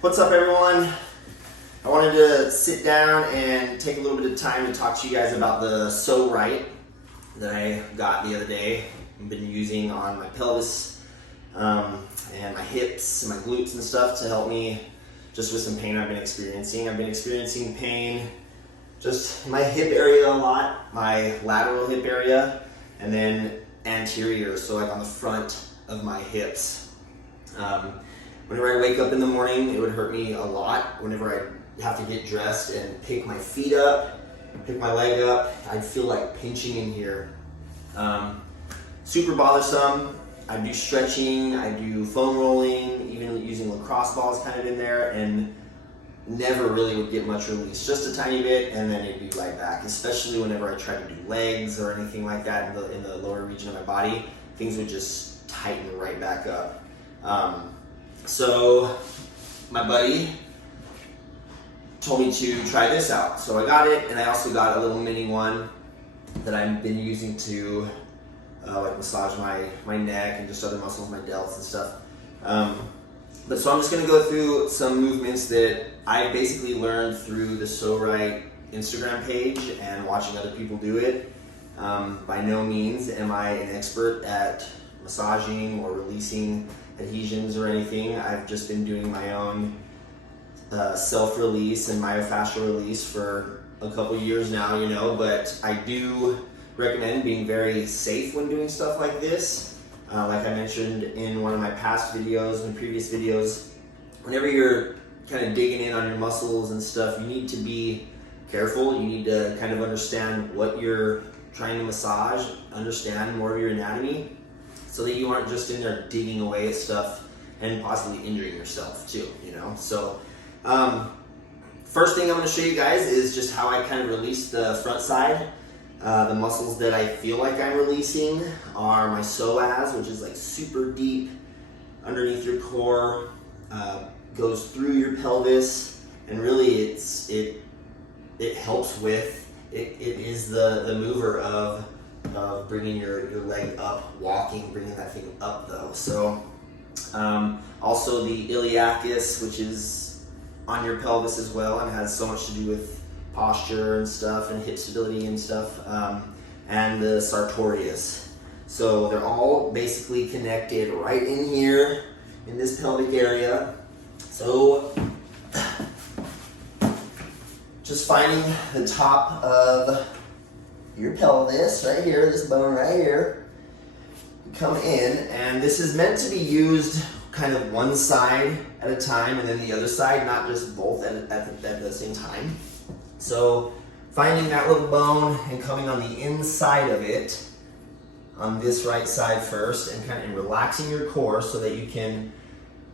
What's up, everyone? I wanted to sit down and take a little bit of time to talk to you guys about the PSO RITE that I got the other day. I've been using on my pelvis and my hips and my glutes and stuff to help me just with some pain I've been experiencing. I've been experiencing pain just in my hip area a lot, my lateral hip area, and then anterior, so like on the front of my hips. Whenever I wake up in the morning, it would hurt me a lot. Whenever I have to get dressed and pick my feet up, pick my leg up, I'd feel like pinching in here. Super bothersome. I do stretching, I do foam rolling, even using lacrosse balls kind of in there, and never really would get much release. Just a tiny bit, and then it'd be right back. Especially whenever I try to do legs or anything like that in the lower region of my body, things would just tighten right back up. So my buddy told me to try this out. So I got it, and I also got a little mini one that I've been using to like massage my neck and just other muscles, my delts and stuff. So I'm just gonna go through some movements that I basically learned through the PSO RITE Instagram page and watching other people do it. By no means am I an expert at massaging or releasing adhesions or anything. I've just been doing my own self-release and myofascial release for a couple years now, but I do recommend being very safe when doing stuff like this. Like I mentioned in one of my past videos and previous videos, whenever you're kind of digging in on your muscles and stuff, you need to be careful. You need to kind of understand what you're trying to massage, understand more of your anatomy, so that you aren't just in there digging away at stuff and possibly injuring yourself too, So first thing I'm going to show you guys is just how I kind of release the front side. The muscles that I feel like I'm releasing are my psoas, which is like super deep underneath your core, goes through your pelvis, and really it helps with, it is the mover of bringing your leg up, walking, bringing that thing up though. So also the iliacus, which is on your pelvis as well and has so much to do with posture and stuff and hip stability and stuff, and the sartorius. So they're all basically connected right in here in this pelvic area. So just finding the top of your pelvis right here, this bone right here, come in, and this is meant to be used kind of one side at a time and then the other side, not just both at the same time. So finding that little bone and coming on the inside of it on this right side first, and kind of relaxing your core so that you can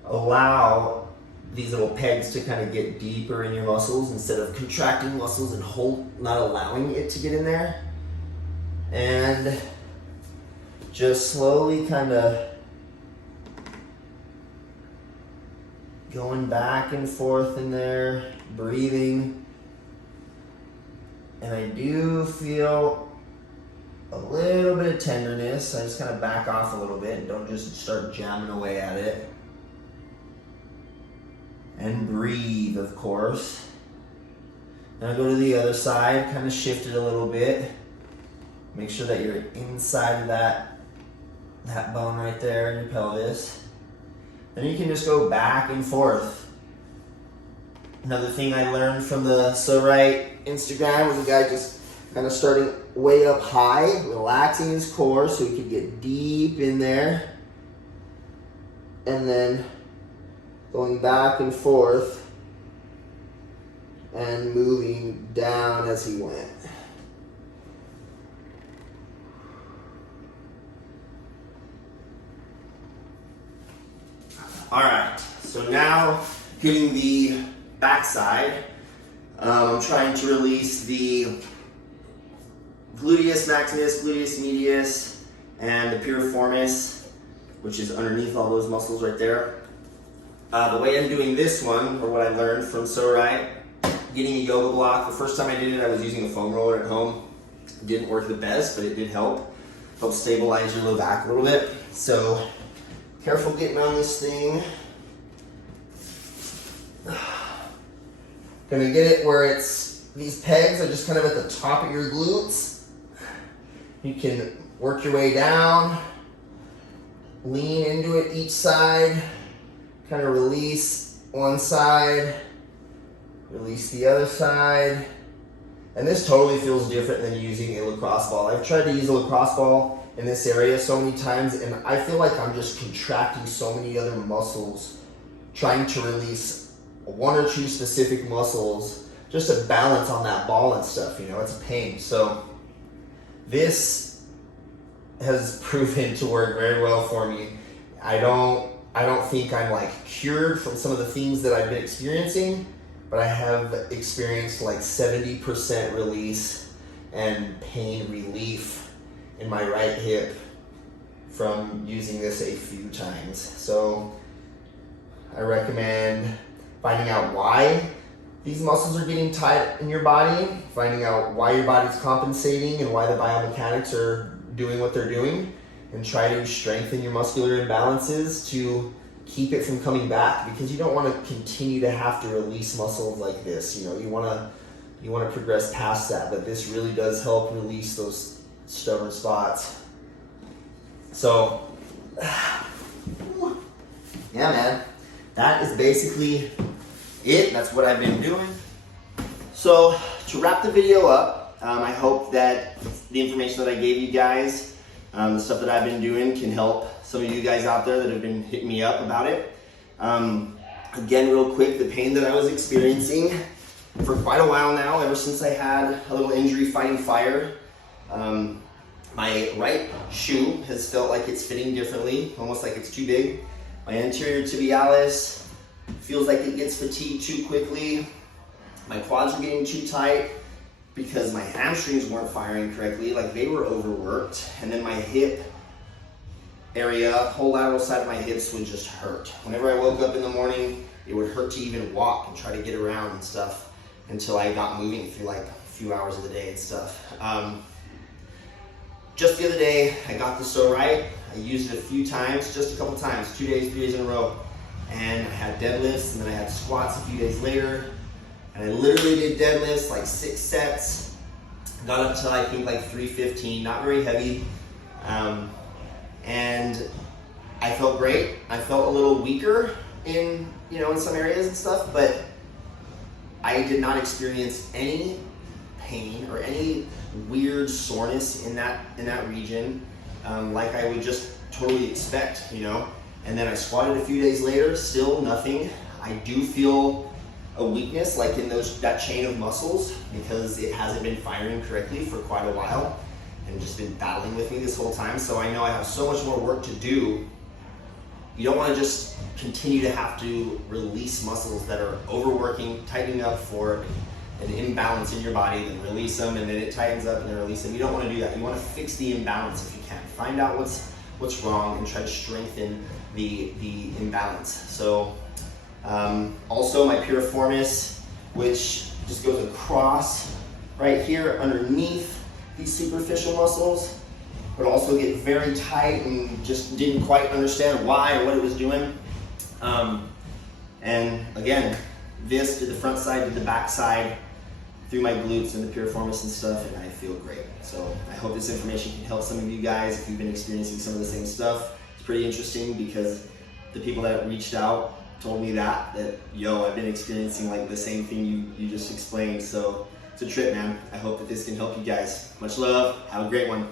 allow these little pegs to kind of get deeper in your muscles instead of contracting muscles and not allowing it to get in there. And just slowly kind of going back and forth in there, breathing. And I do feel a little bit of tenderness. I just kind of back off a little bit and don't just start jamming away at it. And breathe, of course. Now go to the other side, kind of shift it a little bit. Make sure that you're inside of that bone right there in your pelvis. Then you can just go back and forth. Another thing I learned from the PSO RITE Instagram was a guy just kind of starting way up high, relaxing his core so he could get deep in there, and then going back and forth and moving down as he went. All right, so now hitting the backside, I'm trying to release the gluteus maximus, gluteus medius, and the piriformis, which is underneath all those muscles right there. The way I'm doing this one, or what I learned from PSO RITE, getting a yoga block. The first time I did it, I was using a foam roller at home. It didn't work the best, but it did help stabilize your low back a little bit. So careful getting on this thing. Gonna get it where these pegs are just kind of at the top of your glutes. You can work your way down, lean into it each side, kind of release one side, release the other side. And this totally feels different than using a lacrosse ball. I've tried to use a lacrosse ball in this area so many times, and I feel like I'm just contracting so many other muscles, trying to release one or two specific muscles just to balance on that ball and stuff, you know, it's a pain. So this has proven to work very well for me. I don't think I'm like cured from some of the things that I've been experiencing, but I have experienced like 70% release and pain relief in my right hip from using this a few times. So I recommend finding out why these muscles are getting tight in your body, finding out why your body's compensating and why the biomechanics are doing what they're doing, and try to strengthen your muscular imbalances to keep it from coming back, because you don't want to continue to have to release muscles like this. You know, you want to progress past that, but this really does help release those stubborn spots. So yeah, man, that is basically it. That's what I've been doing. So to wrap the video up, I hope that the information that I gave you guys, the stuff that I've been doing, can help some of you guys out there that have been hitting me up about it. Again, real quick, the pain that I was experiencing for quite a while now, ever since I had a little injury fighting fire, my right shoe has felt like it's fitting differently, almost like it's too big. My anterior tibialis feels like it gets fatigued too quickly. My quads are getting too tight because my hamstrings weren't firing correctly, like they were overworked. And then my hip area, whole lateral side of my hips would just hurt. Whenever I woke up in the morning, it would hurt to even walk and try to get around and stuff until I got moving through like a few hours of the day and stuff. Just the other day, I got the PSO RITE. I used it a few times, just a couple times, 2 days, 3 days in a row. And I had deadlifts, and then I had squats a few days later. And I literally did deadlifts, like 6 sets. Got up to I think like 315, not very heavy. And I felt great. I felt a little weaker in some areas and stuff, but I did not experience any pain or any weird soreness in that region, like I would just totally expect, you know. And then I squatted a few days later, still nothing. I do feel a weakness like in that chain of muscles because it hasn't been firing correctly for quite a while and just been battling with me this whole time. So I know I have so much more work to do. You don't want to just continue to have to release muscles that are overworking, tightening up for an imbalance in your body, then release them, and then it tightens up and then release them. You don't want to do that. You want to fix the imbalance if you can. Find out what's wrong and try to strengthen the imbalance. So also my piriformis, which just goes across right here underneath these superficial muscles, would also get very tight and just didn't quite understand why or what it was doing. And again, this did the front side, did the back side, through my glutes and the piriformis and stuff, and I feel great. So I hope this information can help some of you guys if you've been experiencing some of the same stuff. It's pretty interesting because the people that reached out told me that yo, I've been experiencing like the same thing you just explained. So it's a trip, man. I hope that this can help you guys. Much love. Have a great one.